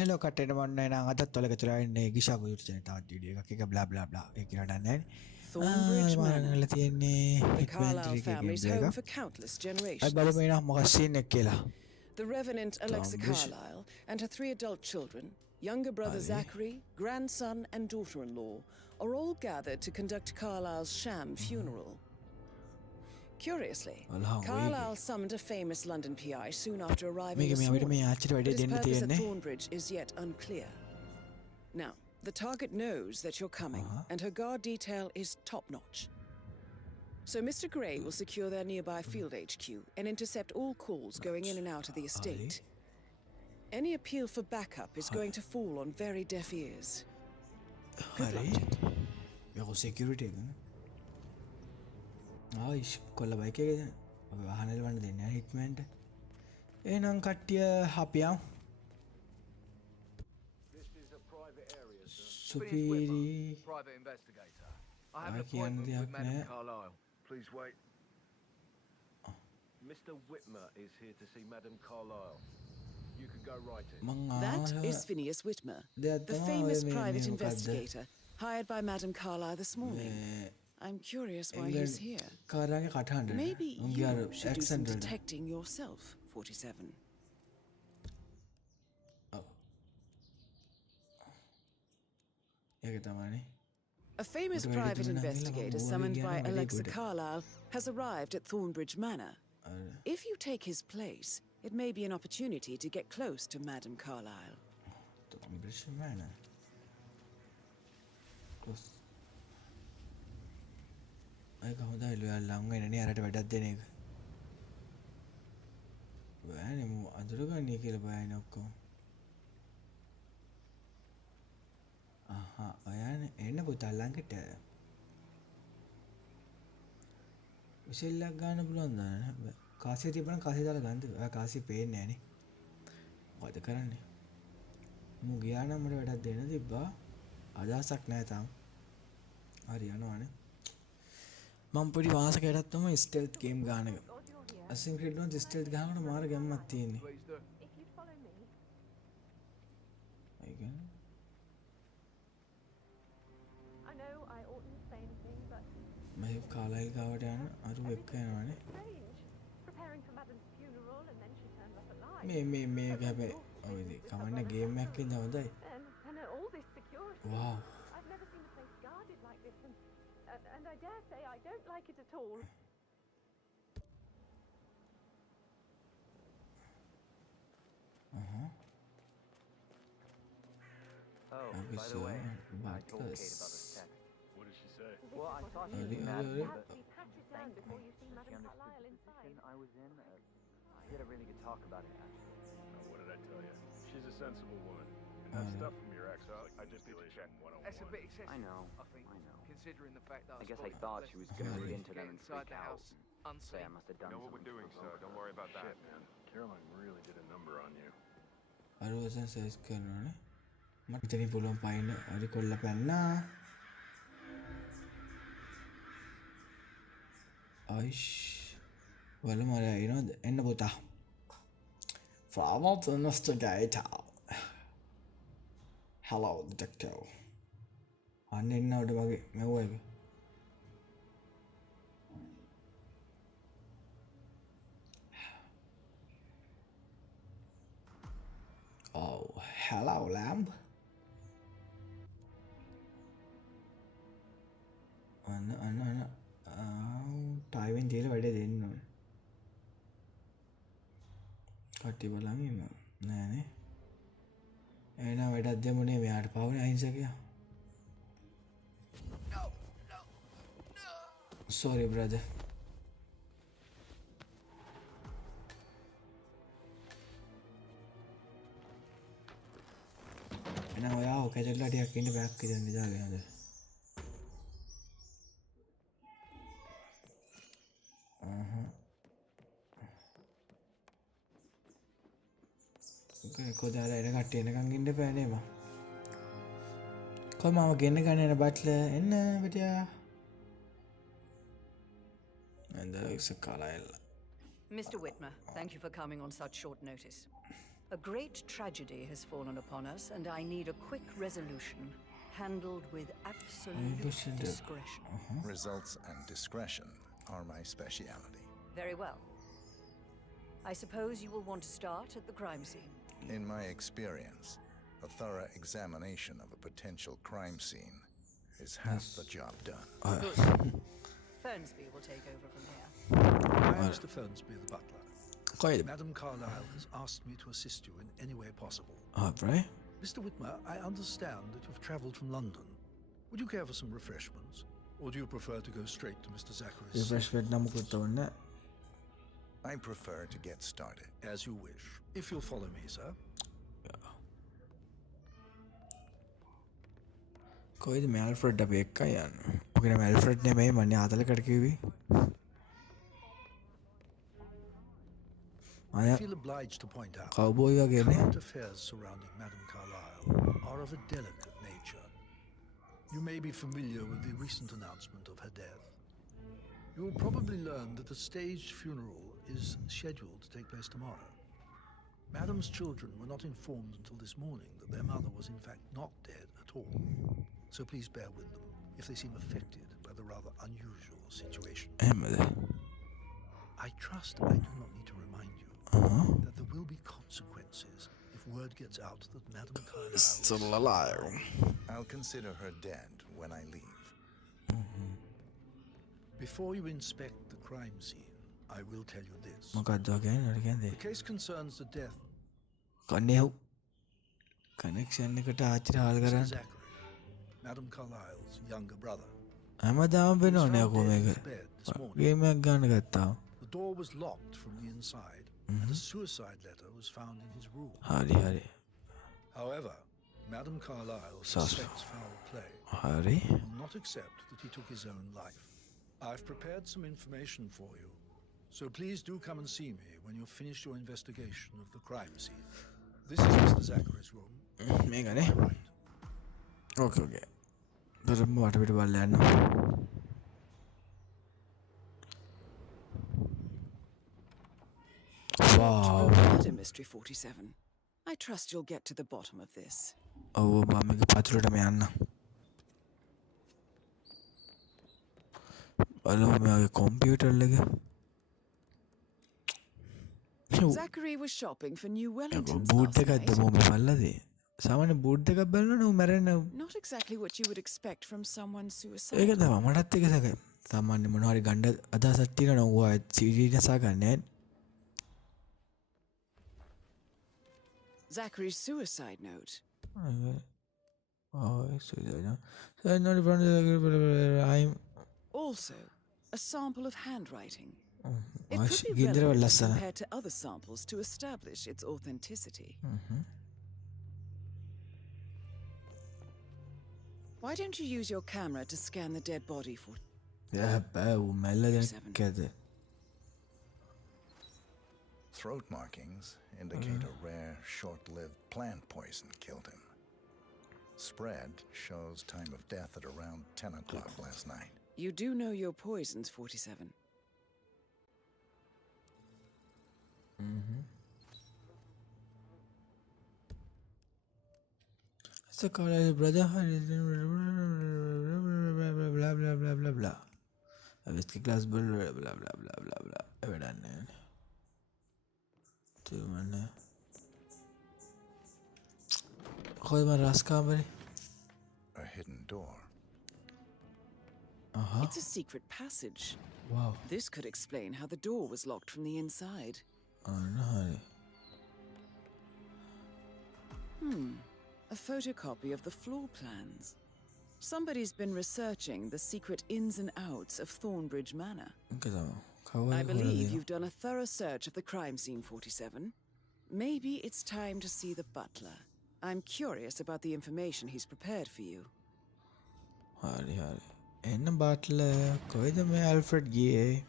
Hello කට්ටට මොන්න නම් අදත් තොලක තුරන්නේ ගිෂාපු යුට්චන තාත් විඩිය එකක බ්ලා බ්ලා බ්ලා එක රටන්න Thornbridge Manor. ල තියෙන්නේ The Carlisle family's home for countless generations. බලමන මොකක්සින්න එක් කියලා The Reverend Alexa Thornbridge. Carlisle and her 3 adult children, younger brother Zachary, grandson and daughter-in-law, are all gathered to conduct Carlisle's sham funeral. Curiously, Carlisle summoned a famous London PI soon after arriving this morning, but his purpose at Thornbridge is yet unclear. Now, the target knows that you're coming, and her guard detail is top-notch. So Mr. Gray will secure their nearby field HQ and intercept all calls going in and out of the estate. Any appeal for backup is going to fall on very deaf ears. Good luck, gentlemen. යකෝ security එක ආයිෂ් කොල්ල bike එකේ අපි වාහන එලවන්න දෙන්නේ නැහැ හිට්මන්ට එහෙනම් කට්ටිය අපි යමු සුපීරි private investigator. I have an appointment with Madam Carlisle. Please wait. Mr. Whitmer is here to see Madam Carlisle. You can go right in. That is Phineas Whitmer, the famous private investigator hired by Madam Carlisle this morning. I'm curious why he's here. කාරාගේ කටහඬ Maybe you should do some detecting yourself, 47. ඒක තමයි A famous private investigator summoned by Alexa Carlisle has arrived at Thornbridge Manor. If you take his place, it may be an opportunity to get close to Madam Carlisle. Thornbridge Manor. Close. ඒක හොඳයි ලොයල් ලං වෙනනේ අරට වැඩක් දෙන එක. බෑනේ මු අඳුරගන්නේ කියලා බෑනේ ඔක්කොම. ඔයානේ එන්න පුතා ළඟට. විසෙල්ලක් ගන්න පුළුවන් දාන්න. කාසිය තිබුණා කාසිය දාලා ගන්නද? ඔයා කාසිය පේන්නේ නැහනේ. මොකද කරන්නේ? මු ගියා නම් මට වැඩක් දෙන්න තිබ්බා. අදහසක් නැහැ තාම. හරි යනවානේ. මම පොඩි වාසකයටත් තමයි ස්ටෙල්ත් ගේම් ගන්න එක. අසින් ක්‍රීඩ් වල ස්ටෙල්ත් ගහනකොට මාර ගැම්මක් තියෙන්නේ. I know I oughtn't say anything but මේ කාලයිල් ගාවට යන අරු එක්ක යනවානේ. Preparing for Madam's funeral and then she turned up alive. මේ හැබැයි ඔය ඉතින් කමන්න ගේම් එකක් ඉඳ හොඳයි. And all this security. Wow. I've never seen a place guarded like this and I dare say I don't like it at all. Oh, by the way, I told Kate about this text. What did she say? Well, I thought she was mad, but Pat it down before you see Madam Carlisle inside. I was in. We had a really good talk about it, actually. What did I tell you? She's a sensible woman. And that stuff from your ex, I just need to check 101. That's a bit excessive. I know. Considering the fact that I guess I thought she was going to read into them and inside freak the out. house And say I must have You done know what we're something. doing, sir. Don't worry about that. Shit, man. Caroline really did a number on you. අරුවසන් size කරනවානේ. මට ඉතින් පුළුවන් පයින්න හරි කොල්ල පැන්නා. අයිෂ් වල මරය එනවද? එන්න පුතා. Forward investigator. Hello detective. අන්න එන්නවට මගේ මෙව්ව එක. Oh, hello lamb. අන්න ටයිවෙන් තියලා වැඩේ දෙන්න ඕනේ. කට්ටිය බලන් ඉන්නවා. නෑනේ. එහෙනම් වැඩක් දෙමුනේ මෙයාට පාවුනේ අහිංසකයා. Sorry brother. එහෙනම් ඔයා ඔක ඇදලා ටිකක් ඉන්න බෑක් ඉඳන් නිදාගෙන හදලා. කොදාලා එන කට්ටිය එනකන් ඉන්න බෑනේ මම. කොහමම ගෙන්න ගන්න යන බට්ලර් එන්න බටියා. And Alexa Carlisle. Mr. Whitmer, thank you for coming on such short notice. A great tragedy has fallen upon us, and I need a quick resolution, handled with absolute discretion. Results and discretion are my speciality. Very well. I suppose you will want to start at the crime scene. In my experience, a thorough examination of a potential crime scene is half the job done. Fernsby will take over from here. I am Mr. Fernsby, the butler. Madam Carlyle has asked me to assist you in any way possible. Right. Mr. Whitmer, I understand that you've travelled from London. Would you care for some refreshments? Or do you prefer to go straight to Mr. Zachary's? Refreshment I prefer to get started. As you wish. If you'll follow me, sir. කොයිද මේ ඇල්ෆ්‍රෙඩ් අපි එක්කයි යන්න. ඔකේ නම ඇල්ෆ්‍රෙඩ් නෙමෙයි මන්නේ ආතලකට කිව්වේ. I feel obliged to point out කවුබෝයි වගේනේ. current affairs surrounding Madame Carlyle are of a delicate nature. You may be familiar with the recent announcement of her death. You will probably learn that a staged funeral is scheduled to take place tomorrow. Madame's children were not informed until this morning that their mother was in fact not dead at all. So please bear with them if they seem affected by the rather unusual situation. I trust I do not need to remind you that there will be consequences if word gets out that Madame Carlyle is still alive. I'll consider her dead when I leave. Before you inspect the crime scene, I will tell you this. The case concerns the death connection එකට ආච්චිට හාල් of කරන්න. Mr. Zachary, Madame Carlyle's younger brother. හැමදාම වෙනවනේ අකෝ මේක. ගේමයක් ගන්න ගත්තා. The door was locked from the inside, and a suicide letter was found in his room. හරි. However, Madame Carlyle Sus. suspects foul play හරි. and will not accept that he took his own life. I've prepared some information for you, so please do come and see me when you've finished your investigation of the crime scene. This is Mr. Zachary's room. මේකනේ. Right. ඕකේ. දරම වටපිට බලලා යන්න. Wow. Murder Mystery 47. I trust you'll get to the bottom of this. ඔව් මම මේක පතුලටම යන්න. බලමු මගේ computer එක. Zachary was shopping for new Wellingtons boot last එකක්ද night. මොම බලලාද? සාමාන්‍ය බූට් එකක් බලනවනේ ඌ මැරෙන්න. Not exactly what you would expect from someone ඒක suicide. තමයි මටත් ඒක සැකයි. සාමාන්‍ය මොනවා හරි ගන්න අදහසක් තියෙනවා ඌ ආ සීරියස් ගන්නෑ. Zachary's suicide note. I'm Also, a sample of handwriting. It Gosh, could be gindir relevant lasana. compared to other samples to establish its authenticity. Why don't you use your camera to scan the dead body for... Throat markings indicate a rare, short-lived plant poison killed him. Spread shows time of death at around 10 o'clock last night. You do know your poisons, 47. It's a college brother. Blah blah blah blah blah. A whiskey glass blah blah blah blah blah blah. Ever done it? Two man. Hold my rascal. A hidden door. It's a secret passage. Wow. This could explain how the door was locked from the inside. Oh no. A photocopy of the floor plans. Somebody's been researching the secret ins and outs of Thornbridge Manor. I believe you've done a thorough search of the crime scene, 47. Maybe it's time to see the butler. I'm curious about the information he's prepared for you. Hari. Enna butler. Koida me Alfred giye.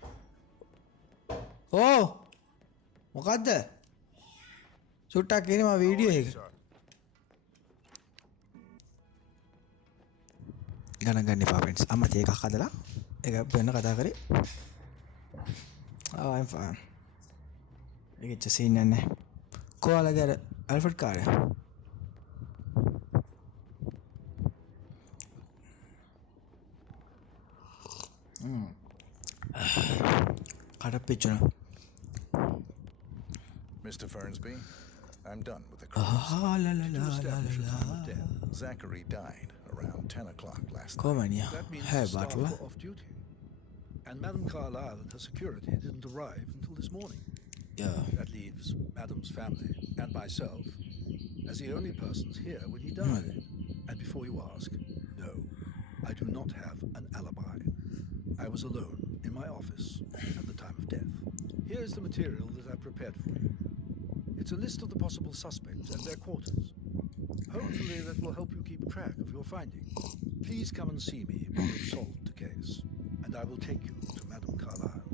Oh! මොකද්ද? සුට්ටක් කියන්නේ මා video එක. ගණන් ගන්න එපා friends. අම්මා තේ එකක් හදලා ඒක වෙන කතා කරේ. Oh, I'm fine. ඒක ච සීන් නැහැ. කොහොලද Alfred කාරය කඩප්පිච්චුන Mr. Fernsby, I'm done with the cruise. To establish a time of death, Zachary died around 10 o'clock last night. කොමනිය That means හැ the staff බටල were off duty. And Madame Carlyle and her security didn't arrive until this morning. That leaves Madam's family and myself as the only persons here when he died. And before you ask, no, I do not have an alibi. I was alone in my office at the time of death. Here is the material that I prepared for you. It's a list of the possible suspects and their quarters. Hopefully that will help you keep track of your findings. Please come and see me when you've solved the case, and I will take you to Madame Carlyle.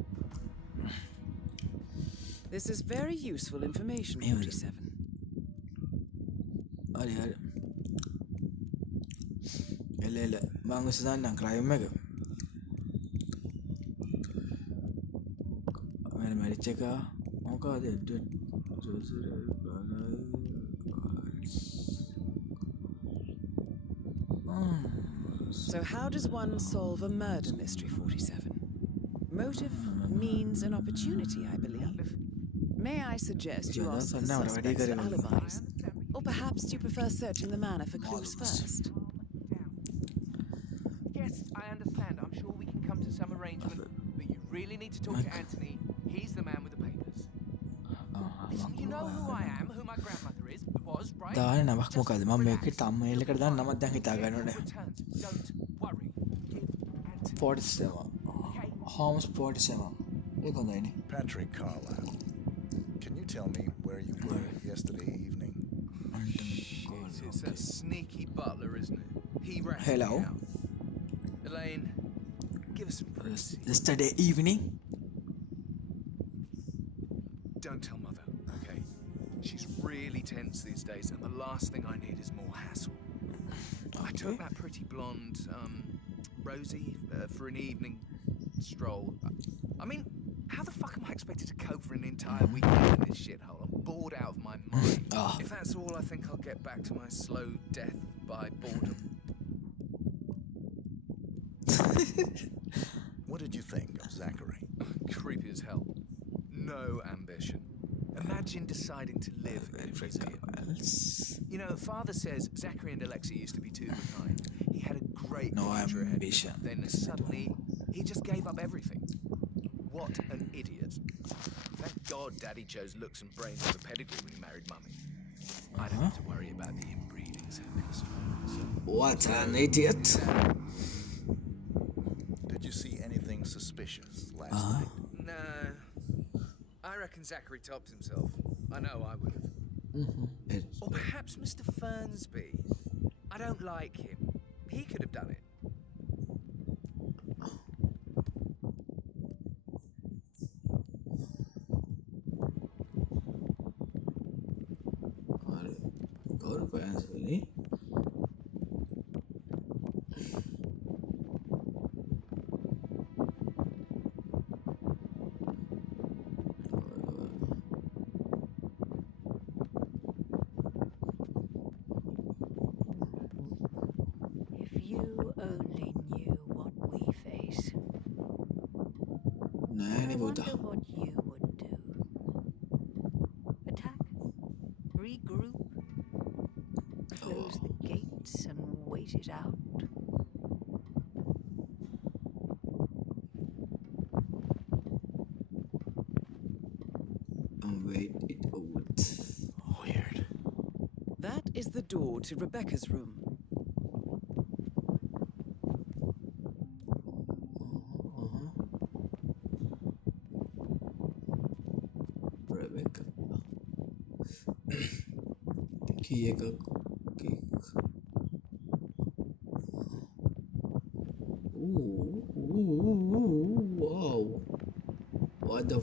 This is very useful information, 47. හරි හරි එල මං විසඳන්නම් crime එක මම මැරිච් එක මොකද So how does one solve a murder mystery, 47? Motive, means, and opportunity, I believe. May I suggest you ask the suspects for alibis? Or perhaps you prefer searching the manor for clues first? Yes, I understand. I'm sure we can come to some arrangement. But you really need to talk to Anthony. He's the man with the papers. Listen, you know who I am, who my grandmother is, was, right? දාන නමක් මොකද මම මේකේ thumbnail එකට දාන්න නමක් දැන් හිතා ගන්න ඕනේ Don't worry. Give Anthony. 47 Holmes 47 ඒක හොඳයිනේ Patrick Carlyle, can you tell me where you were yesterday evening? It's that sneaky butler, isn't it? He ratted Hello. me out. Elaine, give us some privacy. yesterday evening Don't tell Mother, okay? She's really tense these days, and the last thing I need is more hassle. I took that pretty blonde, Rosie, for an evening stroll. I mean, how the fuck am I expected to cope for an entire weekend in this shithole? I'm bored out of my mind. If that's all, I think I'll get back to my slow death by boredom. What did you think of Zachary? Creepy as hell. No ambition. Imagine deciding to live in a museum. You know, Father says Zachary and Alexa used to be two of a kind. He had a great No future ahead. ambition. Then suddenly, he just gave up everything. What an idiot. Thank God Daddy chose looks and brains as a pedigree when he married Mummy. I don't have to worry about the inbreeding sickness. what an idiot Did you see anything suspicious last night? No. I reckon Zachary topped himself. I know I would have. Or perhaps Mr. Fernsby. I don't like him. He could have done it. ගෞරව පෑන්ස්වලි If you only knew what we face, නෑනේ I බෝතා wonder what you would do. Attack? Regroup? Close the gates and wait it out? wait it out weird That is the door to Rebecca's room. Rebecca key එකක් cake ooh wow what the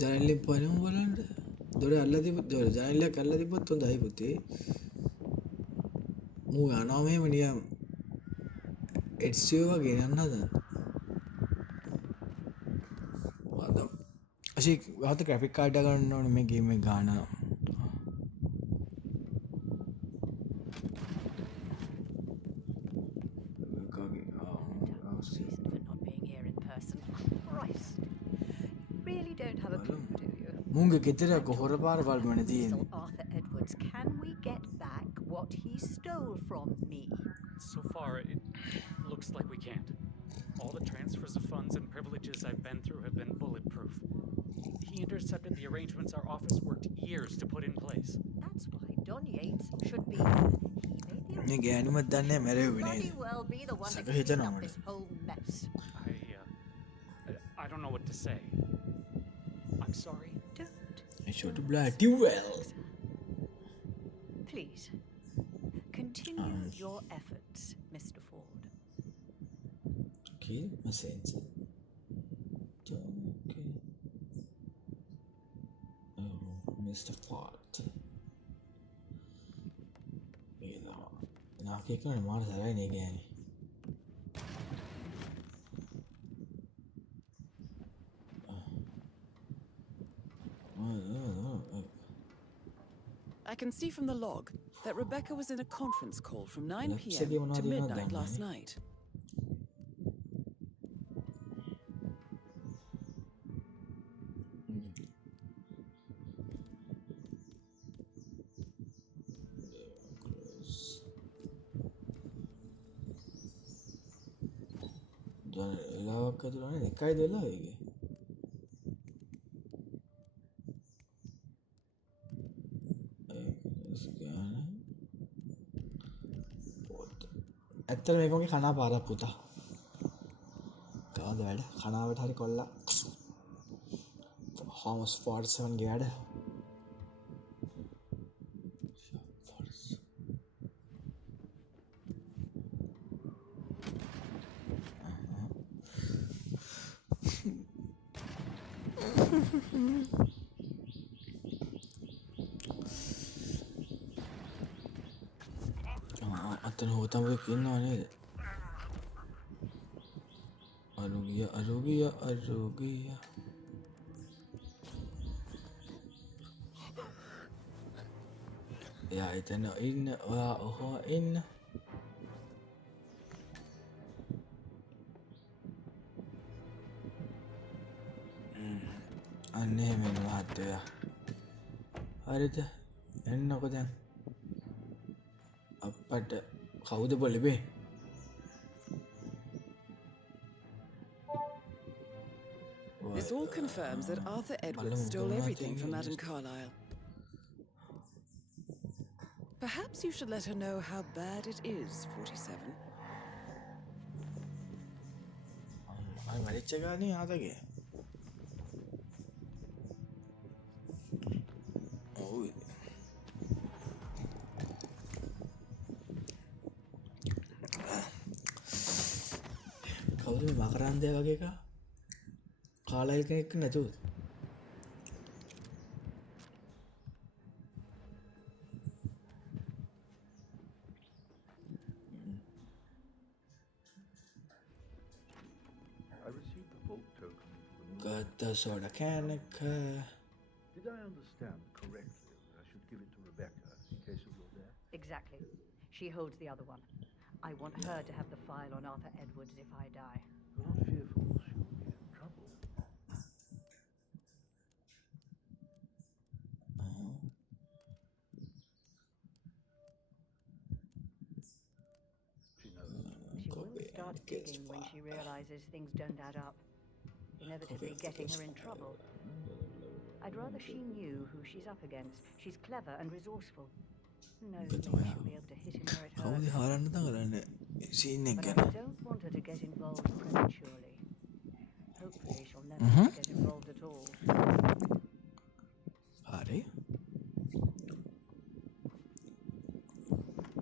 ජනලින් පනිමු බලන්න දොර අල්ල තිබ්බොත් දොර ජනලයක් අල්ල තිබ්බොත් හොඳයි පුතේ මූ යනවා මෙහෙම නිකන් එඩ්සියෝ වගේ යන්න හදන actually what the graphic card ගන්න ඕනේ මේ game එක ගන්න. මුංග ගෙදර කොහොර පාර වල්මන තියෙන්නේ. Arthur Edwards, can we get back what he stole from me? So far, it looks like we can't. All the transfers of funds and privileges I've been through have been bulletproof. He intercepted the arrangements our office worked years to put in place. That's why Don Yates should be here. He made the bloody well be the one to clean up this whole mess. I don't know what to say. I'm sorry. Don't. I should bloody well. Please, continue your efforts, Mr. Ford. Okay, message. Okay. Oh, Mr. Ford. Now, keep going. What is that again? I can see from the log that Rebecca was in a conference call from 9 p.m. to midnight last night. ඇත්තට මේක මගේ කනා පාරක් පුතා. කවද වැඩ? කනාවට හරි කොල්ලා. Almost 47 ගේ වැඩ. අතන හොතමෙක් ඉන්නවා නේද? අරුගිය. එයා එතන ඉන්න. ඔයා ඔහොම ඉන්න. අන්න එහෙම ඉන්න මහත්තයා. හරිද? එන්නකො දැන්. අපට කවුද බොලබේ? This all confirms that Arthur Edwards stole everything from Madame Carlyle. Perhaps you should let her know how bad it is, 47. I මරිච්ච ගානේ ආතගේ. ඔව්. කවුද මකරන්දය වගේ එක? කාලයිල් කෙනෙක් නැතුව. I received the vault token from the ගත්ත soda කෑනක. Did I understand correctly that I should give it to Rebecca in case of your death? Exactly. She holds the other one. I want her to have the file on Arthur Edwards if I die. You're not fearful she will be in trouble? She knows. She will start digging when she realizes things don't add up, inevitably getting her in trouble. I'd rather she knew who she's up against. She's clever and resourceful. No, she'll be able to hit him where it කවුද hurts. හරන්න දඟලන්නේ scene එක But ගැන. I don't want her to get involved prematurely. Hopefully she'll never get involved at all. හරි.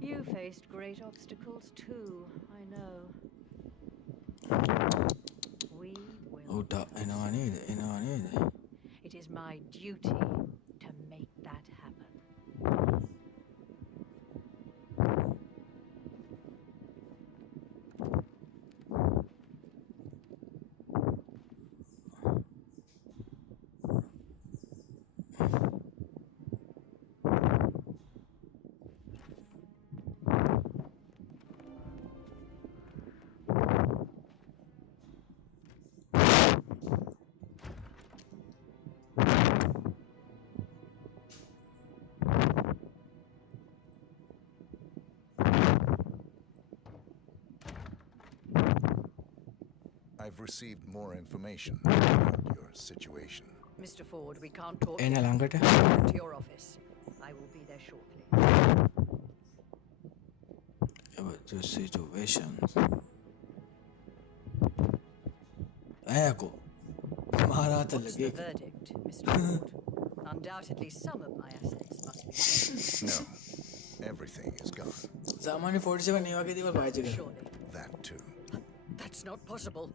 You faced great obstacles too, I know. We will. ඔව්ට එනවා නේද? It is my duty to make that happen. I've received more information about your situation. Mr. Ford, we can't talk Ena langata. to your office. I will be there shortly. About the situations. Ayako. Maharata What's the lagi. verdict, Mr. Ford? Undoubtedly, some of my assets must be. No, everything is gone. Zamani 47 ne wage diwal payicha kara. Surely. That too. That's not possible.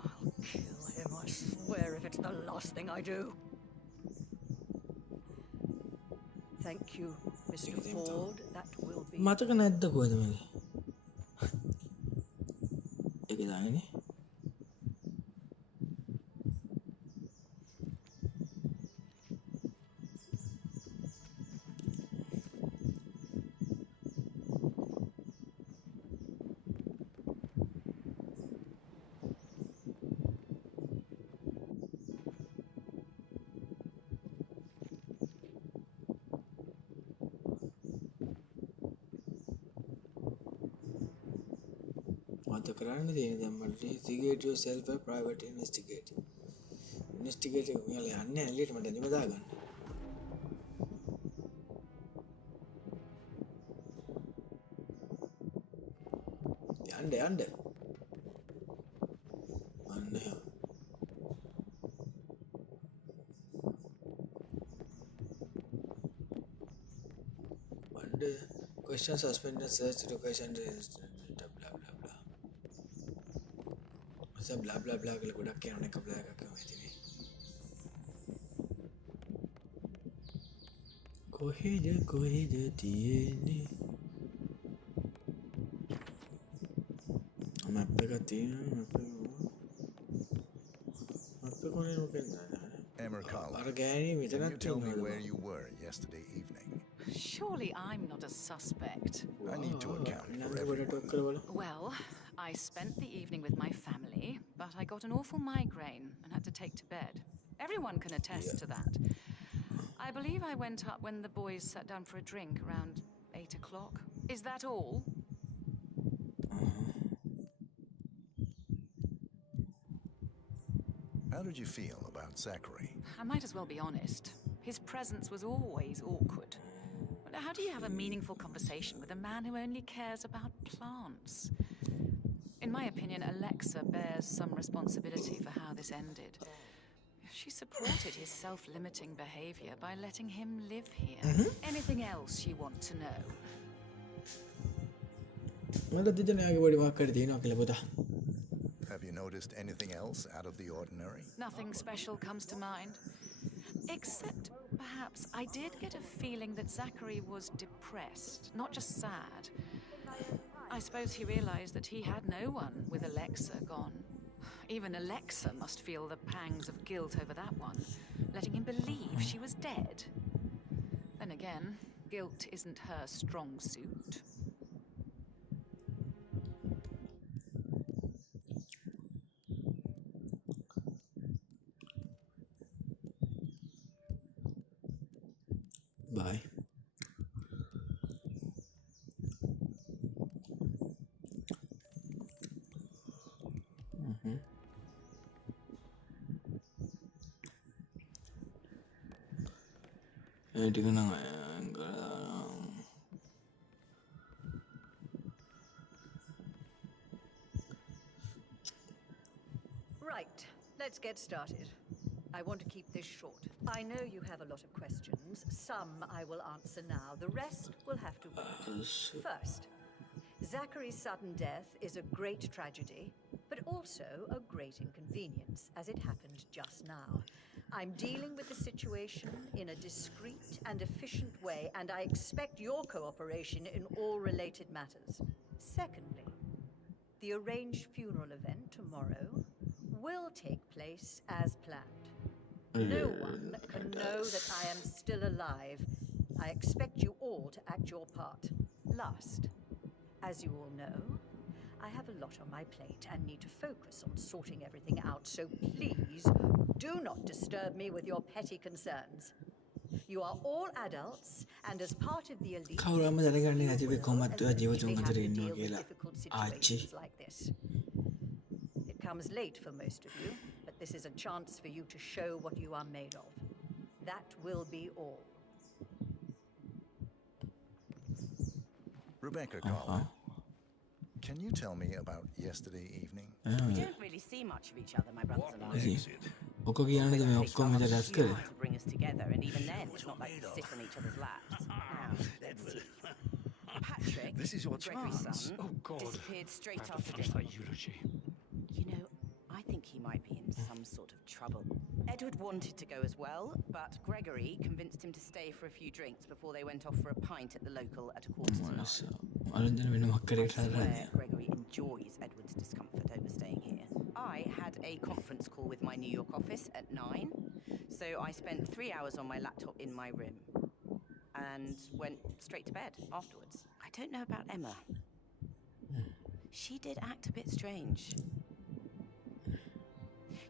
I'll kill him, I swear, if it's the last thing I do. Thank you, Mr. Ford. That will be. මතක නැද්ද කොහෙද මේක? ඒක දාන්නේ. මත කරන්න තියෙන දැන් මට investigate yourself a private investigate. Investigate ඔයාලා යන්නේ ඇලියට මට නිම දාගන්න. යන්න අන්න. Under question suspended search location blah blah blah. सब blah blah blah කියලා ගොඩක් කියනවනේ එක blah එකක් තමයි තියෙන්නේ. කොහෙද තියෙන්නේ? මැප් එක තියෙනවා මැප් එක කොහෙද මොකෙන්ද? Emerkala, අර ගෑණි can you මෙතනක් tell me තියෙනවා. where you were yesterday evening? Surely I'm not a suspect. I need to account for නංගි everyone. ගොඩ talk කරවල. Well, I spent the evening with my family, but I got an awful migraine and had to take to bed. Everyone can attest to that. I believe I went up when the boys sat down for a drink around 8 o'clock. Is that all? How did you feel about Zachary? I might as well be honest. His presence was always awkward. But how do you have a meaningful conversation with a man who only cares about plants? In my opinion, Alexa bears some responsibility for how this ended. She supported his self-limiting behavior by letting him live here. Anything else you want to know? Have you noticed anything else out of the ordinary? Nothing special comes to mind. Except, perhaps, I did get a feeling that Zachary was depressed, not just sad. I suppose he realized that he had no one with Alexa gone. Even Alexa must feel the pangs of guilt over that one, letting him believe she was dead. Then again, guilt isn't her strong suit. Bye. Right, let's get started. I want to keep this short. I know you have a lot of questions. Some I will answer now. The rest will have to wait. First, Zachary's sudden death is a great tragedy, but also a great inconvenience, as it happened just now. I'm dealing with the situation in a discreet and efficient way, and I expect your cooperation in all related matters. Secondly, the arranged funeral event tomorrow will take place as planned. No one can know that I am still alive. I expect you all to act your part. Last, as you all know, I have a lot on my plate and need to focus on sorting everything out, so please do not disturb me with your petty concerns. You are all adults, and as part of the elite, කවුරුම දැනගන්නේ නැති මේ කොහොමද ඔය you ජීවිතුන් have අතර to ඉන්නවා deal with කියලා. difficult ආච්චි. situations like this. It comes late for most of you, but this is a chance for you to show what you are made of. That will be all. Rebecca Carlyle, can you tell me about yesterday evening? We don't really see much of each other, my brothers and I. ඔක කියන්නද මේ ඔක්කොම මෙතන රැස් කරේ? To bring us together, and even then, it's not like we sit on each other's laps. Now, let's see. Patrick, This is your Gregory's chance. son, Oh, God. disappeared straight I have to after finish dinner. that eulogy. You know, I think he might be in some sort of trouble. Edward wanted to go as well, but Gregory convinced him to stay for a few drinks before they went off for a pint at the local at a quarter to 9. අලුතෙන් වෙන මක්කරේට I හදලා swear Gregory enjoys Edward's discomfort over staying here. I had a conference call with my New York office at 9, so I spent 3 hours on my laptop in my room and went straight to bed afterwards. I don't know about Emma. She did act a bit strange.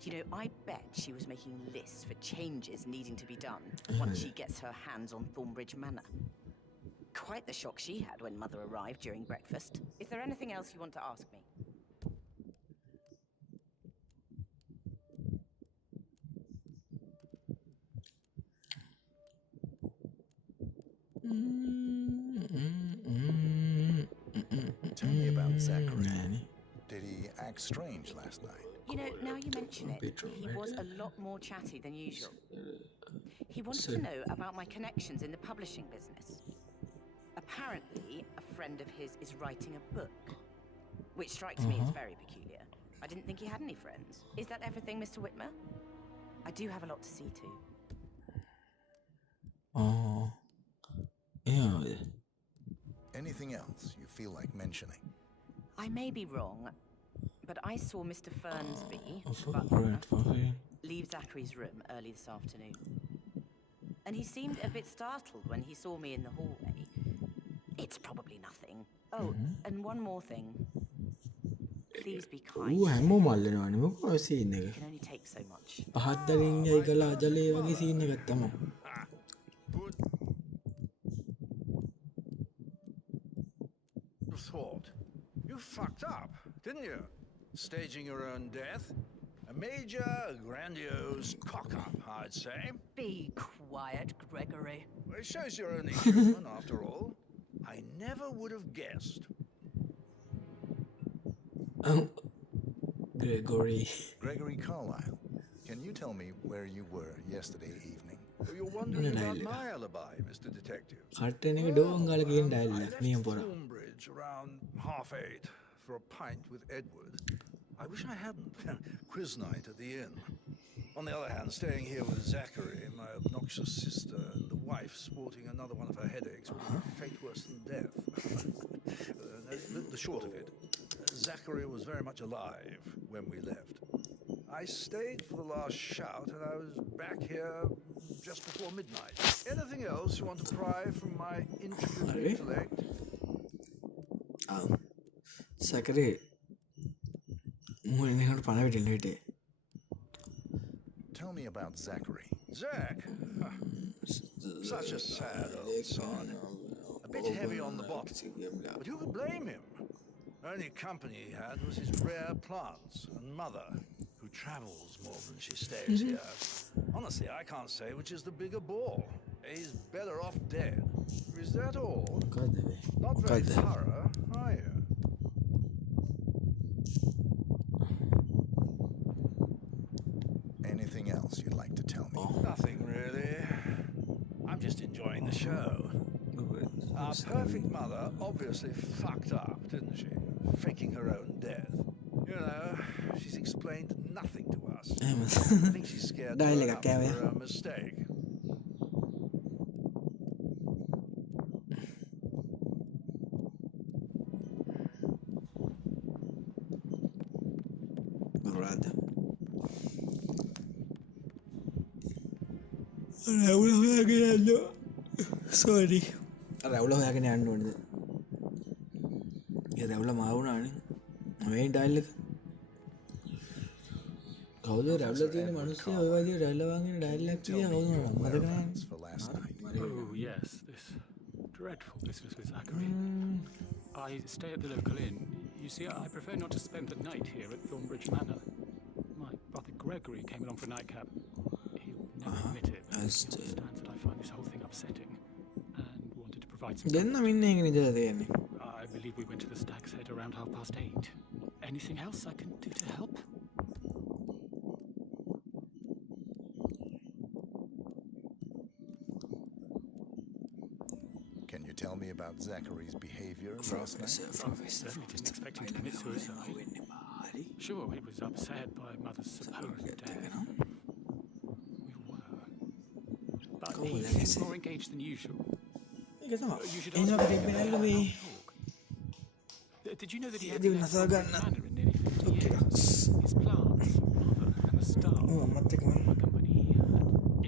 You know, I bet she was making lists for changes needing to be done once she gets her hands on Thornbridge Manor. Quite the shock she had when Mother arrived during breakfast. Is there anything else you want to ask me? Tell me about Zachary. Did he act strange last night? You know, now you mention it, he was a lot more chatty than usual. He wanted to know about my connections in the publishing business. Apparently, a friend of his is writing a book, which strikes me as very peculiar. I didn't think he had any friends. Is that everything, Mr. Whitmer? I do have a lot to see to. Oh. Yeah. Anything else you feel like mentioning? I may be wrong, but I saw Mr. Fernsby, leave Zachary's room early this afternoon. And he seemed a bit startled when he saw me in the hallway. It's probably nothing. Oh, and one more thing. Please be kind. හැමෝම අල්ලනවනේ මොකෝ ඔය scene එක. It can only take so much. පහත් දලින් යයි කළා ජලේ වගේ scene එකක් තමයි. Thought. You fucked up, didn't you? Staging your own death? A major, grandiose cock-up, I'd say. Be quiet, Gregory. Well, it shows you're only human, after all. I never would have guessed. Gregory Carlyle, can you tell me where you were yesterday evening? Oh, you're wondering about my alibi, Mr. Detective. කට්ටන එක ඩෝන් ගාලා කියන dial එක නියම පොර. Thornbridge around 8:30 for a pint with Edward. I wish I hadn't. Quiz night at the inn. On the other hand, staying here with Zachary, my obnoxious sister, and the wife sporting another one of her headaches would be a fate worse than death. The short of it, Zachary was very much alive when we left. I stayed for the last shout, and I was back here just before midnight. Anything else you want to pry from my intricate intellect? Zachary. Tell me about Zachary. Zach? Such a sad old sod. A bit heavy on the bottom. But who could blame him? Only company he had was his rare plants and mother, who travels more than she stays here. Honestly, I can't say which is the bigger ball. He's better off dead. Is that all? Not very thorough, are you? Anything else you'd like to tell me? Nothing really. I'm just enjoying the show. Our perfect mother obviously fucked up, didn't she? Faking her own death. You know, she's explained nothing to us. I think she's scared to own up for her mistake. Sorry. රැවුල හොයාගෙන යන්න ඕනද? ඒ රැවුල මාව වුණානේ. මේ dial එක. කවුද රැවුල තියෙන මිනිස්සු ඔය වගේ රැවුල වගේ ඩයලොග් කිය කවුද මතක නැහැ. Oh yes, this dreadful business with Zachary. I stay at the local inn. You see, I prefer not to spend the night here at Thornbridge Manor. My brother Gregory came along for a nightcap. He'll never admit it, but he understands that I find this whole thing upsetting and wanted to provide some... I believe we went to the Stag's Head around 8:30. Anything else I can do to help? Can you tell me about Zachary's behavior last night? Certainly didn't expect him to commit suicide. Sure, he was upset by Mother's supposed death. We were. But he seemed more engaged than usual. You should ask him about talk. Did you know that he had left Thornbridge Manor in nearly 50 years? His plants, Mother, and the staff were the company he had.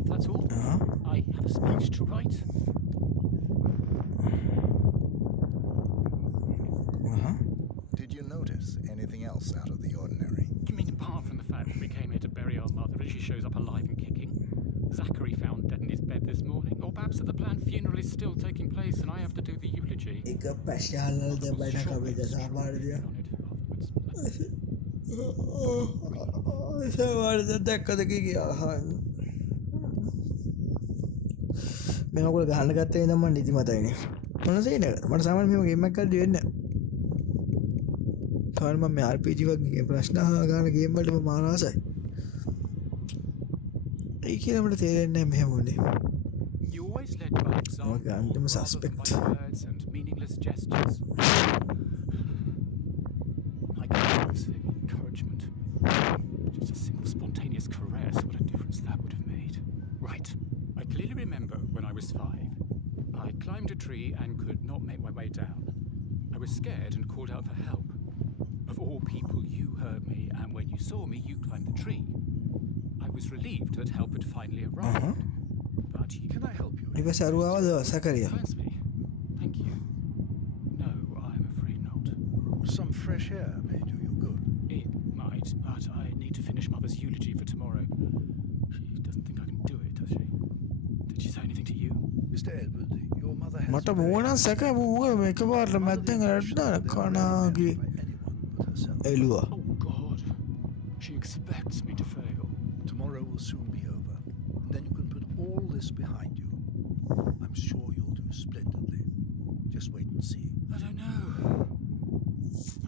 If that's all, I have a speech to write. Did you notice anything else out of the ordinary? You mean apart from the fact that we came here to bury our mother and she shows up alive and kicking? Zachary found dead in his bed this morning? Or perhaps that the planned funeral is still taking place and I have to do the eulogy? මේකවල ගහන්න ගත්තේ නම් මම නිදි මතයිනේ මොන සීන එකද මට සාමාන්‍ය මෙහෙම ගේම් එකක් කරලා වෙන්නේ නැහැ මම මේ RPG වගේ ප්‍රශ්න අහන ගේම් වලට මම මාන ආසයි ඒ කියලා මට තේරෙන්නේ නැහැ මෙහෙම උනේ You always led by example අන්තිම suspect words and meaningless gestures. I can't receive encouragement. Just a single spontaneous caress, what a difference that would have made. Right. I clearly remember when I was 5. I climbed a tree and could not make my way down. I was scared and called out for help. Of all people, you heard me, and when you saw me, you climbed the tree. I was relieved that help had finally arrived. But can I help you? Zachary. Thank you. No, I'm afraid not. Some fresh air may do you good. It might, but I need to finish Mother's eulogy for tomorrow. She doesn't think I can do it, does she? Did she say anything to you? Mr. Edward, your mother has... මට මොන සැක එකපාරට මැද්දෙන් රැඩ්ඩාන කනාගේ එළුවා Oh God, she expects me to fail. Tomorrow will soon be over. And then you can put all this behind you. I'm sure you'll do splendidly. Just wait and see. I don't know.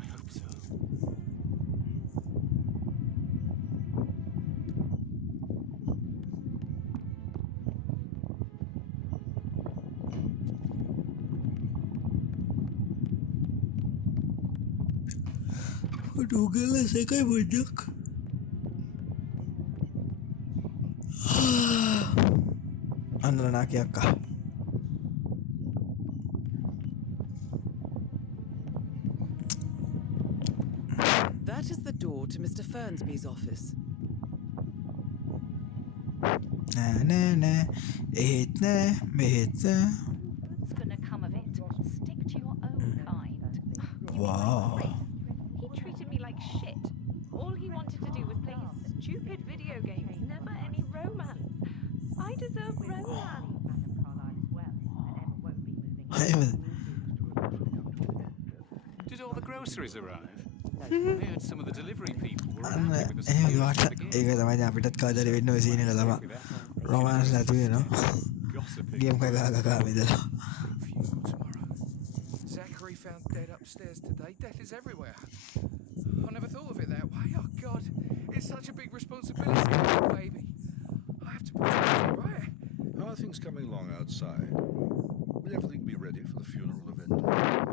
I hope so. Google sekali banyak. Anak yakah. That is the door to Mr. Fernsby's office. Nah. HITMAN, HITMAN. What's gonna come of it? Stick to your own kind. Wow. He treated me like shit. All he wanted to do was play his stupid video games, never any romance. I deserve romance. Madam Carlyle as well, and Emma won't be moving. Did all the groceries arrive? I heard some of the delivery people were unhappy with the speed of the game. ඒක තමයි අපිටත් කවදාද වෙන්නේ ඔය scene එක තමයි රොමාන්ස් නැති වෙනවා game එක ගහගා මිදලා Zachary found dead upstairs today. Death is everywhere. I never thought of it that way. Oh God, it's such a big responsibility, baby. I have to protect it, right? How are things coming along outside? Will everything be ready for the funeral event?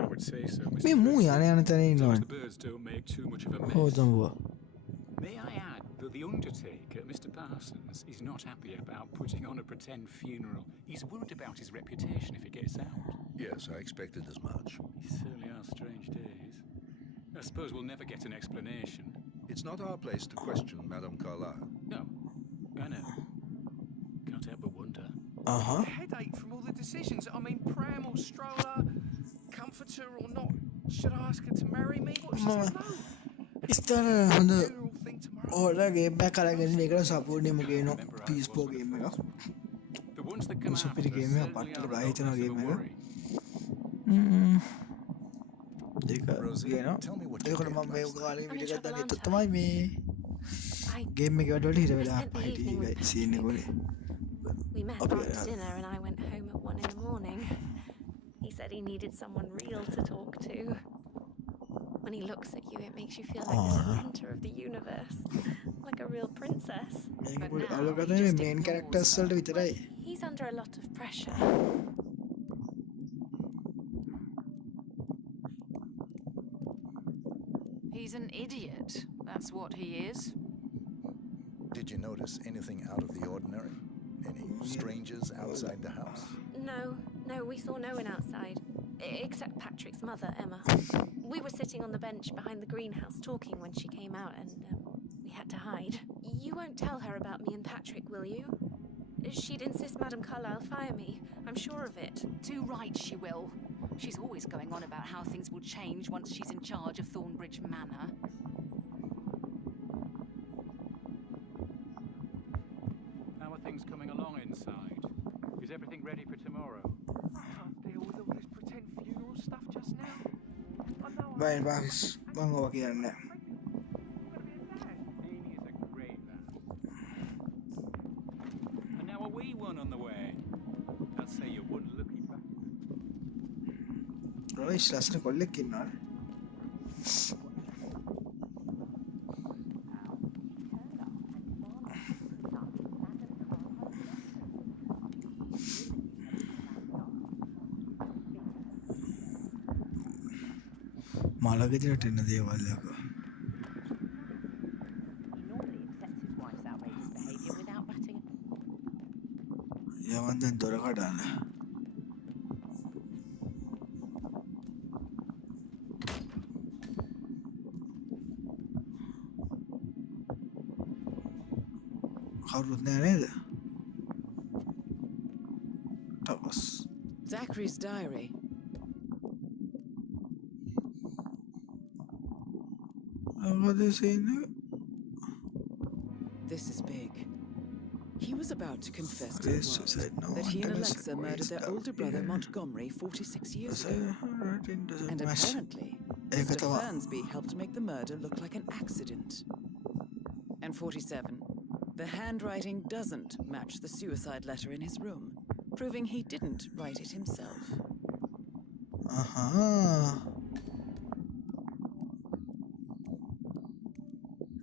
I would say so, Mr. මේ මූ යන යන තැන The ඉන්නවනේ birds don't make too much of a mess. හොතම්බුවා May I add that the undertaker, Mr. Parsons, is not happy about putting on a pretend funeral. He's worried about his reputation if it gets out. Yes, I expected as much. These certainly are strange days. I suppose we'll never get an explanation. It's not our place to question Madame Carlyle. No, I know. Can't help but wonder. Headache from all the decisions. I mean, pram or stroller, comforter or not. Should I ask her to marry me? What should I vote? ඉස්තර හොඳ Funeral thing tomorrow? ඕඩ game එකක් අරගෙන මේකට සපෝට්නියම ගේනවා පීස්පෝ game එකක් The ones that come after සුපිරි game එකක් certainly පට්ටට are බය a හිතනවා bit of game a එක worry. දෙක ගේනවා ඒකට මම මේ කාලේ වීඩියෝ එකක් දාන්න හිතුවා තමයි මේ ගේම් එකේ වැඩ වලට හිර වෙලා හිටියේ සීන් එක උනේ We met after dinner and I went home at 1 in the morning. He said he needed someone real to talk to. When he looks at you, it makes you feel like the center of the universe, like a real princess. මේක පොඩි අලුගතේ මේන් characters වලට විතරයි He's under a lot of pressure. He's an idiot. That's what he is. Did you notice anything out of the ordinary? Any strangers outside the house? No, we saw no one outside. Except Patrick's mother, Emma. We were sitting on the bench behind the greenhouse talking when she came out and we had to hide. You won't tell her about me and Patrick, will you? She'd insist Madame Carlyle fire me. I'm sure of it. Too right she will. She's always going on about how things will change once she's in charge of Thornbridge Manor. How are things coming along inside? Is everything ready for tomorrow? I can't deal with all this pretend funeral stuff just now. I know බයින් බාක්ස් මම ඔවා කියන්නේ Amy is a great lad. And now a wee one on the way. I'll say you wouldn't look it back. Royce ලස්සන කොල්ලෙක් ඉන්නවා මලගෙදරට එන්න දේවල් එක යවන් දැන් දොර කඩන්න කවුරුත් නෑ නේද ටවස් Zachary's diary. This is big. He was about to confess to the world that he and Alexa murdered their older brother Montgomery 46 years ago. And apparently, Mr. Fernsby helped make the murder look like an accident. And 47. The handwriting doesn't match the suicide letter in his room, proving he didn't write it himself.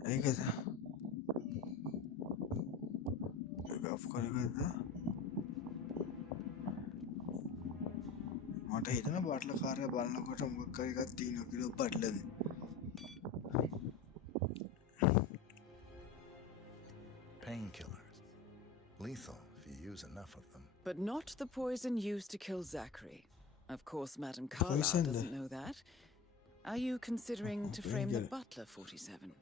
ඒකද ගෆ් කරගත්ත මට හිතන Butler කාරය බලන්නකොට මොකක් හරි එකක් තියෙනවා කියලා බට්ලද Painkillers. Lethal if you use enough of them. But not the poison used to kill Zachary. Of course, Madame Carlyle Poison doesn't know that. Are you considering to frame the butler, 47?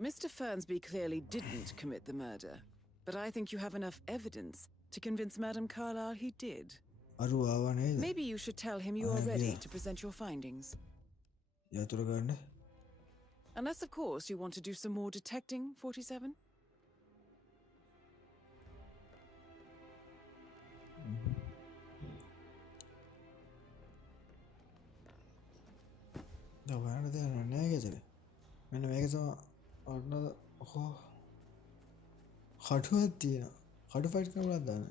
Mr. Fernsby clearly didn't commit the murder, but I think you have enough evidence to convince Madame Carlyle he did. Maybe you should tell him you are ready to present your findings. Unless, of course, you want to do some more detecting, 47? දවන්න දෙන්න නෑ ගෙදර මෙන්න මේක තමයි ඔන්න කටුවක් තියෙනවා කටු fight කරනවත් දාන්න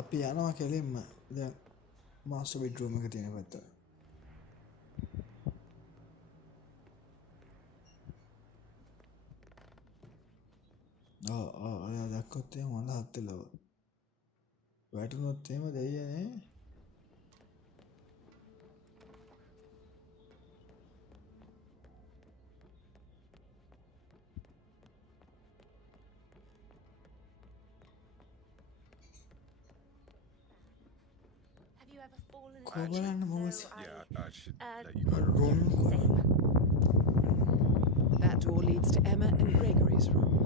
අපි යනවා කෙලින්ම දැන් මාස්ටර් බෙඩ්රූම් එක තියෙන පැත්තට අය දැක්කොත් එහෙම හොඳ හත්තලව වැටුනොත් එහෙම දෙයියනේ කොහොමද මොකද That door leads to Emma and Gregory's room.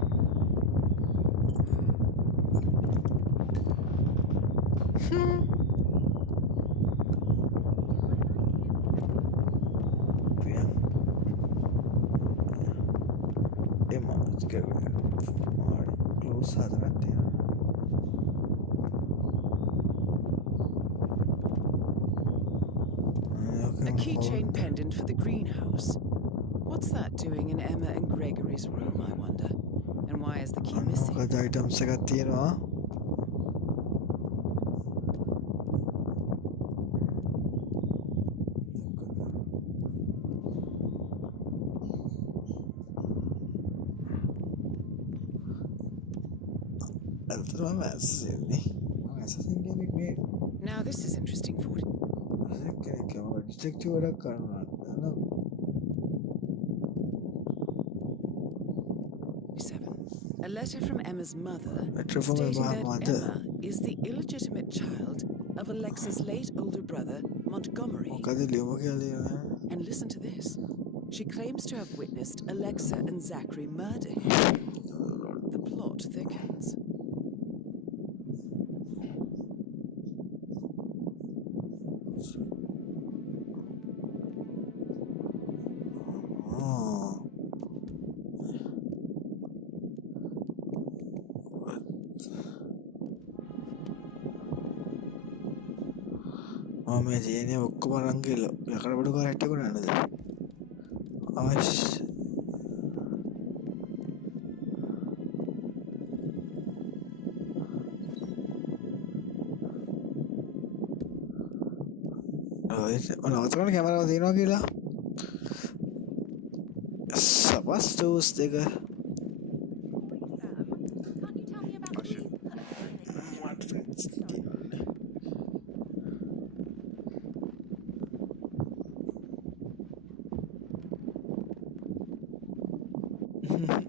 Emma, let's get close A keychain pendant for the greenhouse. What's that doing in Emma and Gregory's room, I wonder? And why is the key missing? items එකක් තියෙනවා. Now this is interesting, Ford. Detective වැඩක් කරනවා. 7. A letter from Emma's mother Letter from stating Emma's that mother. Emma is the illegitimate child of Alexa's late older brother, Montgomery. And listen to this. She claims to have witnessed Alexa and Zachary murder him. The plot thickens. මේ ජීනේ ඔක්කොම අරන් ගිහලා යකඩ බඩු කාර හිටකුණ නේද? ආශ් නවත්තගන්න කැමරාව තියෙනවා කියලා සපස් ටූස් දෙක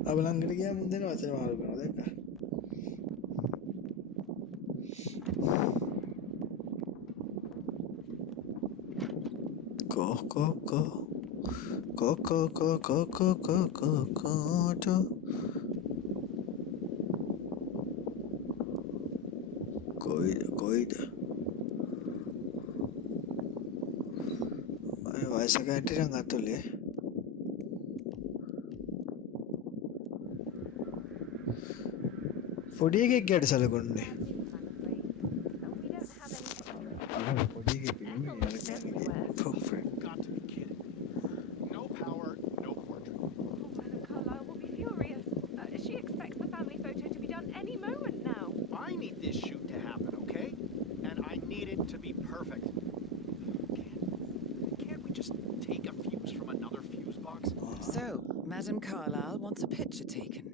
අවලංගට ගියා මුන් දෙන වචන මාරු කරනවා දැක්කා කොයිද අය වයසක ඇටරන් අතුලේ පොඩි එකෙක් ගැට සලකුන්නේ පොඩි එකෙක් got to be kidding. No power, no portrait. Oh, Madam Carlyle will be furious. She expects the family photo to be done any moment now. I need this shoot to happen, okay? And I need it to be perfect. Can't we just take a fuse from another fuse box? So, Madam Carlyle wants a picture taken.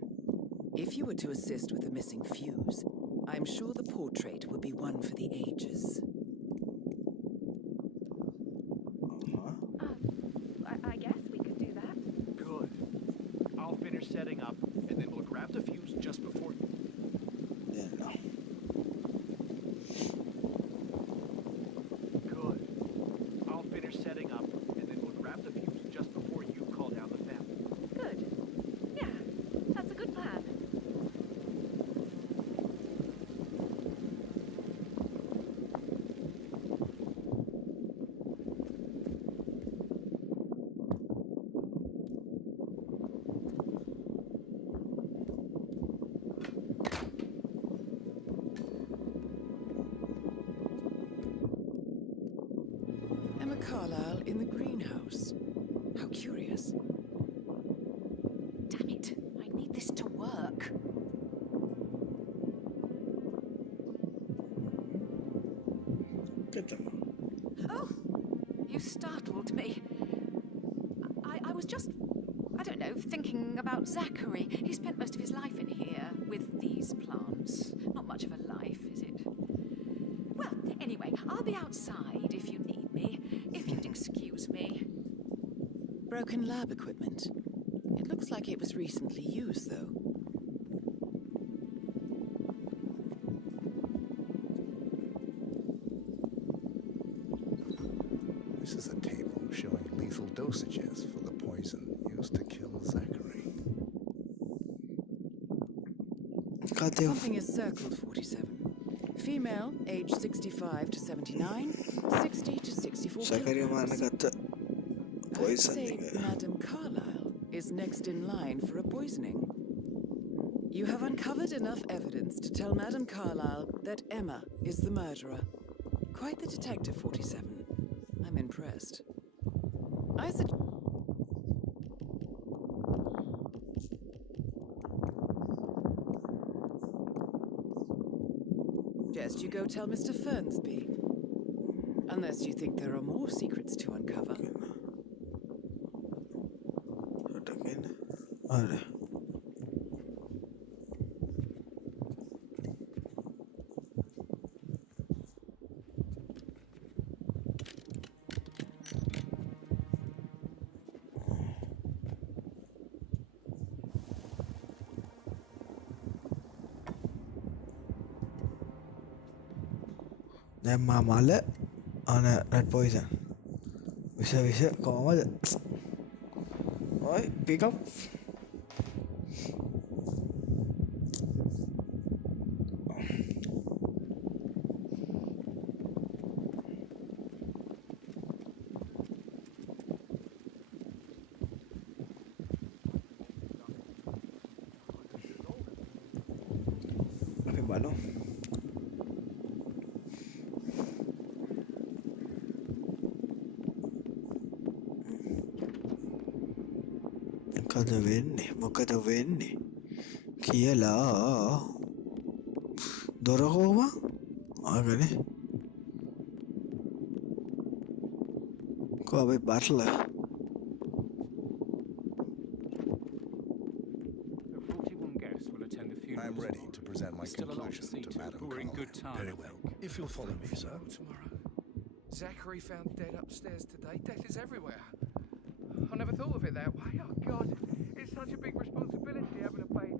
If you were to assist with the missing fuse, I'm sure the portrait would be one for the ages. I guess we could do that. Good. I'll finish setting up, and then we'll grab the fuse just before you... Good. I'll finish setting up, and then we'll grab the fuse just before you call down the family. Good. Yeah, that's a good plan. Emma Carlyle in the greenhouse. How curious. Damn it. I need this to work. Oh, you startled me. I was just, I don't know, thinking about Zachary. He spent most of his life in here with these plants. Not much of a life, is it? Well, anyway, I'll be outside if you need me, if you'd excuse me. Broken lab equipment. It looks like it was recently used, though. This is a table showing lethal dosages for the poison used to kill Zachary. Something is circled, 47. Female, age 65 to 79, 60 to 64 kilograms. I'd say Madame Carlyle is next in line for a poisoning. You have uncovered enough evidence to tell Madame Carlyle that Emma is the murderer. Quite the detective, 47. I'm impressed. I suggest you go tell Mr. Fernsby. Unless you think there are more secrets to uncover. දැන් මා මල අන රැඩ් පොයිසන් විස කොහමද ඔයි pick up අපි බලමු මොකද වෙන්නේ කියලා දොර කොහොම ආගනේ කොහේ Butler I'm ready to present my conclusion to Madame Carlyle. Very well. If you'll follow me, sir. Tomorrow. Zachary found dead upstairs today. Death is everywhere. I never thought of it that way. Oh, God. It's such a big responsibility having a baby.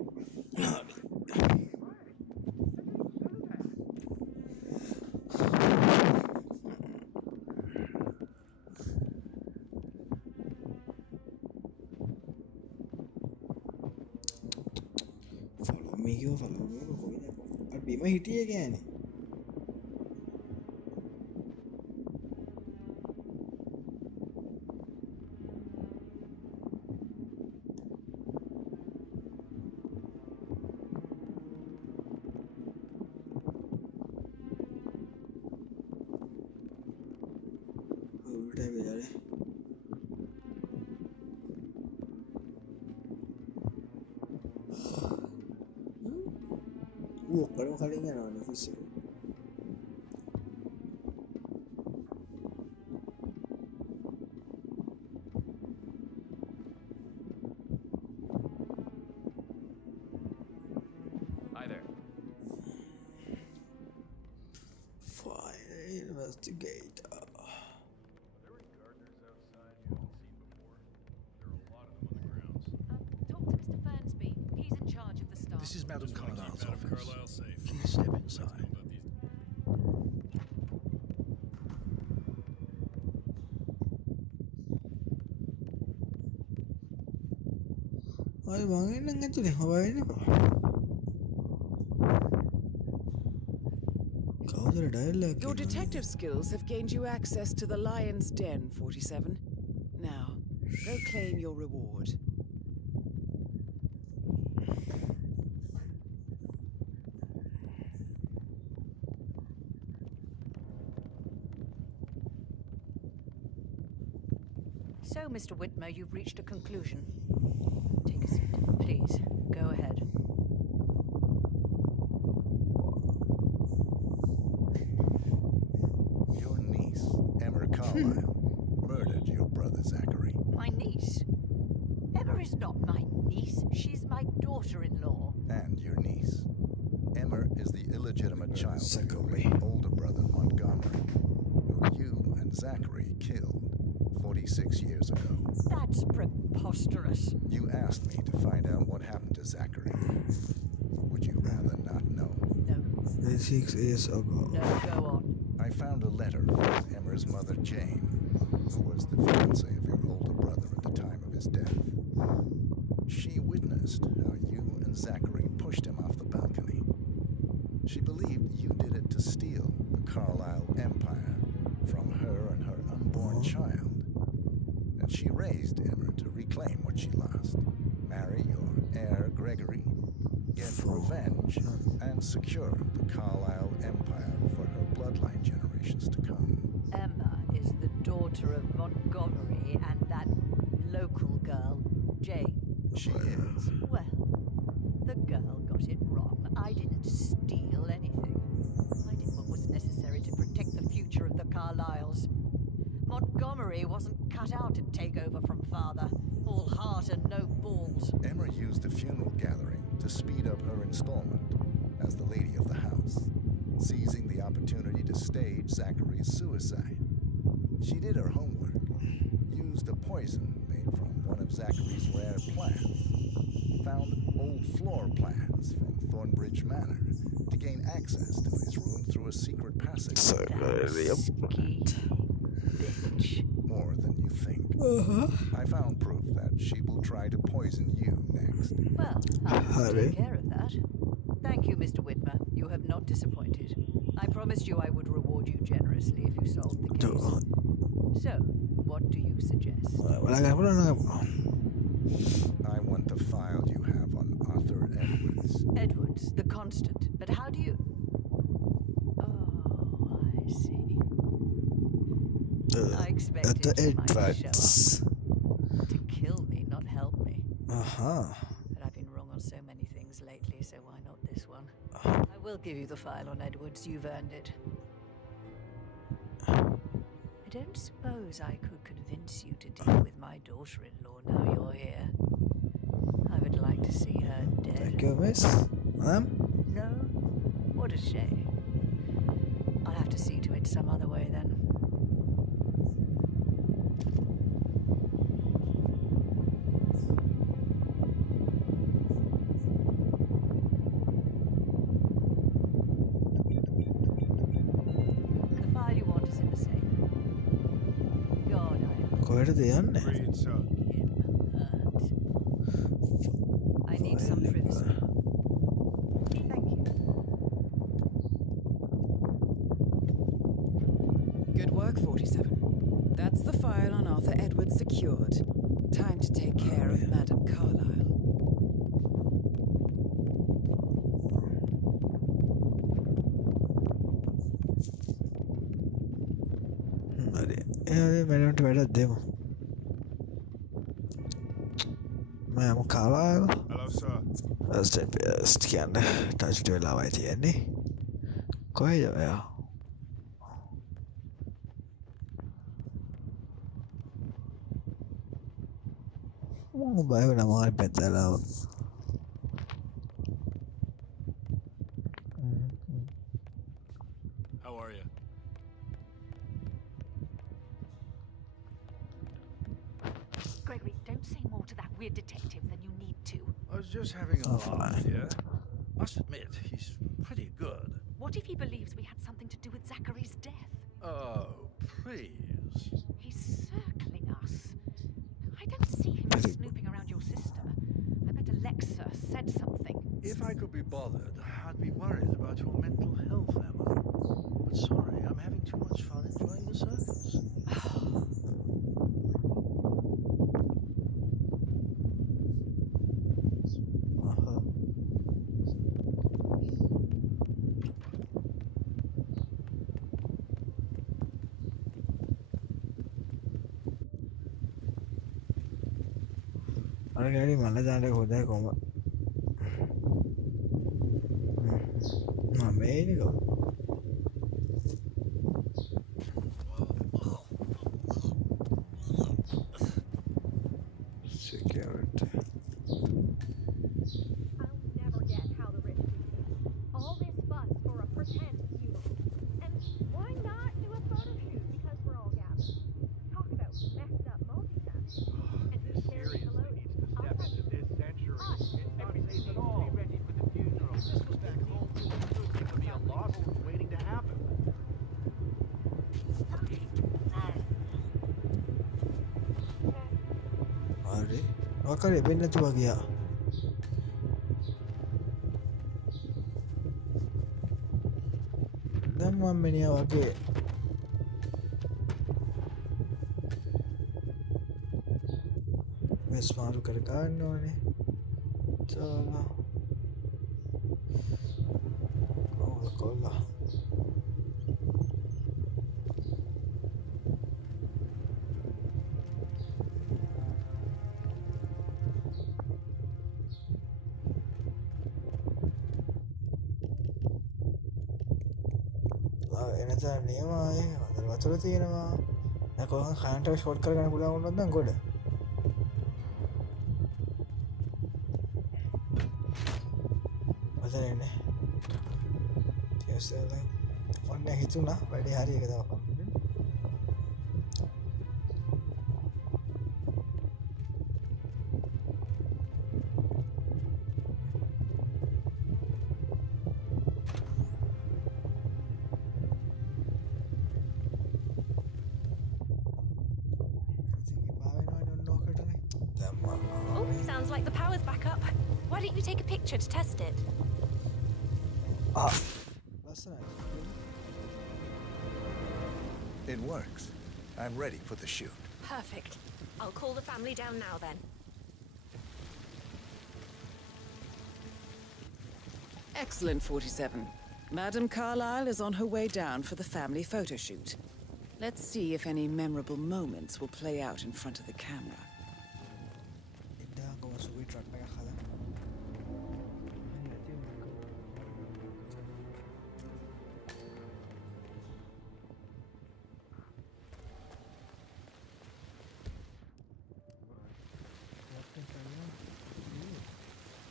follow me I'll be my hitty again. ඔක්කොම කලින් යනවා office එක. Hi there. Fire investigator. There were gardeners outside you hadn't seen before. There are a lot of them on the grounds. Talk to Mr. Fernsby. He's in charge of the staff. This is Madame Carlyle's office. Carlyle safe. Please step inside. ඔය මං එන්නම් ඇතුලේ හොයන්න එපා. කවුද dialogue? Your detective skills have gained you access to the Lion's Den, 47. Now, go claim your reward. So, Mr. Whitmer, you've reached a conclusion. Take a seat, please. Go ahead. Your niece, Emma Carlyle, murdered your brother Zachary. My niece? Emma is not my niece. She's my daughter-in-law. And your niece. Emma is the illegitimate child of your older brother Montgomery, who you and Zachary killed 46 years ago. That's preposterous. You asked me to find out what happened to Zachary. Would you rather not know? No. 6 years ago. No, go on. I found a letter from Emma's mother Jane, who was the fiancée of your older brother at the time of his death. She witnessed how you and Zachary pushed him off the balcony. She believed you did it to what she lost, marry your heir Gregory, get revenge, and secure the Carlisle Empire for her bloodline generations to come. Emma is the daughter of Montgomery and that local girl, Jane. She is. Well, the girl got it wrong. I didn't steal anything. I did what was necessary to protect the future of the Carlyles. Montgomery wasn't cut out to take over from father. All heart and no balls. Emma used the funeral gathering to speed up her installment as the lady of the house, seizing the opportunity to stage Zachary's suicide. She did her homework, used a poison made from one of Zachary's rare plants, found old floor plans from Thornbridge Manor to gain access to his room through a secret passage. Bitch. More than you think. I found proof that she will try to poison you next. Well, I'll take care of that. Thank you, Mr. Whitmer. You have not disappointed. I promised you I would reward you generously if you solved the case. So, what do you suggest? I want the file you have on Arthur Edwards. Edwards, the constant. But how do you... Oh, I see. I expected you might show up. To kill me, not help me. But I've been wrong on so many things lately, so why not this one? I will give you the file on Edwards. You've earned it. I don't suppose I could convince you to deal with my daughter-in-law now you're here. I would like to see her dead. Thank you, miss. No? What a shame. I'll have to see to it some other way then. The file you want is in the safe. God, Read, sir. I need some privacy. Thank you. Good work, 47. That's the file on Arthur Edwards secured. Time to take care of Madame Carlisle. Madam වැඩක් දෙමු. මම Carlisle. Hello, sir. Best කියන්නේ touch වෙලාවයි තියෙන්නේ. කොහෙද ඔයා? මම බය වෙනවා මාත් පැත්තලාව. How are you? Gregory, don't say more to that weird detective than you need to. I was just having a laugh here. Must admit, he's pretty good. What if he believes we had something to do with Zachary's death? Oh, please. He's circling us. I don't see him snooping around your sister. I bet Alexa said something. If I could be bothered, I'd be worried about your mental health, Emma. But sorry, I'm having too much fun enjoying the circus. අර ගැලි මල්ල දාන්න හොදයි කොම. මේනික. Security. I'll never get how the rich do it. All this fuss for a pretend funeral. And why not do a photo shoot because we're all gathered? Talk about messed up multitasking. And who's carrying the load? Step into this century. It's not safe at all. Be ready for the funeral. This was back home. There could be a lawsuit waiting to happen. හරි. වකරේ වෙන්නේ නැතුව ගියා. දැන් මම මෙනියා වගේ मैं स्मारू कर गන්න ඕනේ. चलो. कोला. එනතර නියමයි. හොඳට වතුර තියෙනවා. දැන් කොහොමද කයන්ට ෂෝට් කරගන්න පුළුවන් වුණොත් නම් ගොඩ. වතුර එන්නේ. ඒසල ඔන්න හිතුණා වැඩේ හරි එක තමයි කරන්නේ. Oh, sounds like the power's back up. Why don't you take a picture to test it? That's nice. It works. I'm ready for the shoot. Perfect. I'll call the family down now then. Excellent, 47. Madame Carlyle is on her way down for the family photo shoot. Let's see if any memorable moments will play out in front of the camera.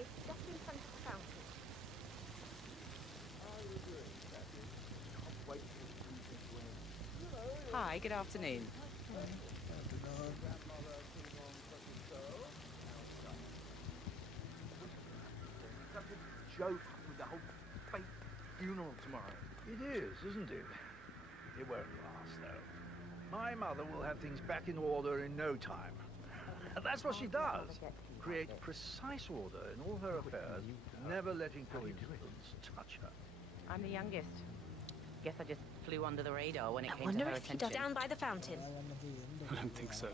It's just in front of the fountain. Hi, good afternoon. Such a joke with the whole fake funeral tomorrow. It is, isn't it? It won't last, though. My mother will have things back in order in no time. That's what she does. Create precise order in all her affairs, never letting coincidence touch her. I'm the youngest. Guess I just flew under the radar when it I came to wonder her if he attention. does down by the fountain. I don't think so.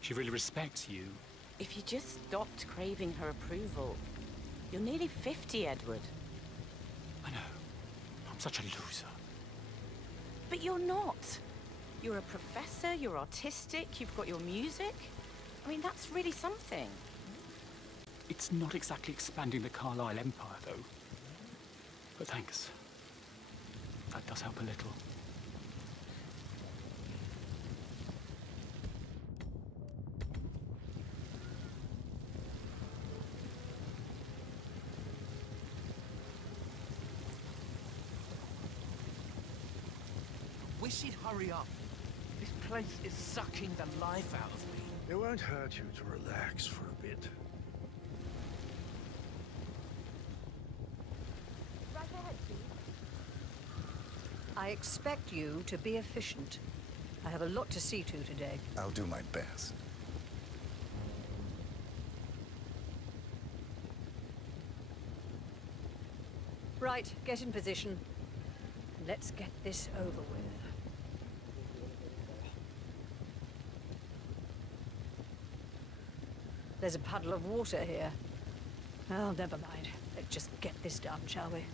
She really respects you. If you just stopped craving her approval, you're nearly 50, Edward. I know. I'm such a loser. But you're not. You're a professor, you're artistic, you've got your music. I mean, that's really something. It's not exactly expanding the Carlyle Empire, though. But thanks. That does help a little. Wish he'd hurry up. This place is sucking the life out of me. It won't hurt you to relax for a bit. Right ahead, please. I expect you to be efficient. I have a lot to see to today. I'll do my best. Right, get in position. Let's get this over with. There's a puddle of water here. Well, never mind. Let's just get this done, shall we?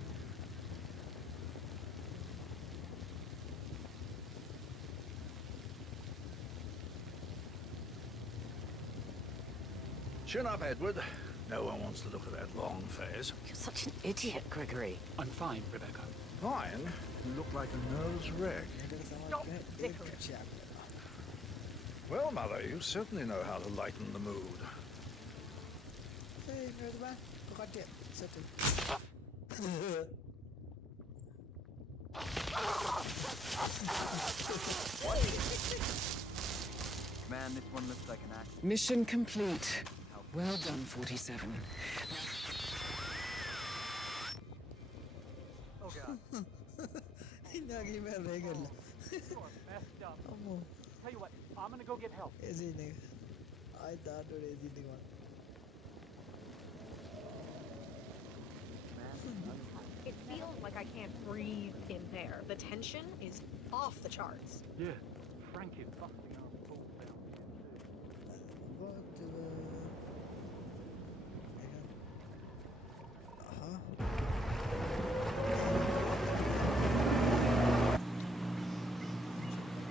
Chin up, Edward. No one wants to look at that long face. You're such an idiot, Gregory. I'm fine, Rebecca. Fine? You look like a nervous wreck. Stop bickering. Well, Mother, you certainly know how to lighten the mood. Hey, man, got it. Settle. Man, this one looks like an accident. Mission complete. Well done, 47. Oh god. Inagi mein regal. You are messed up. Tell you what, I'm gonna go get help. Easy nigga. I thought it was easy nigga. It feels like I can't breathe in there. The tension is off the charts. Yeah, Frank is busting our balls down. whatever.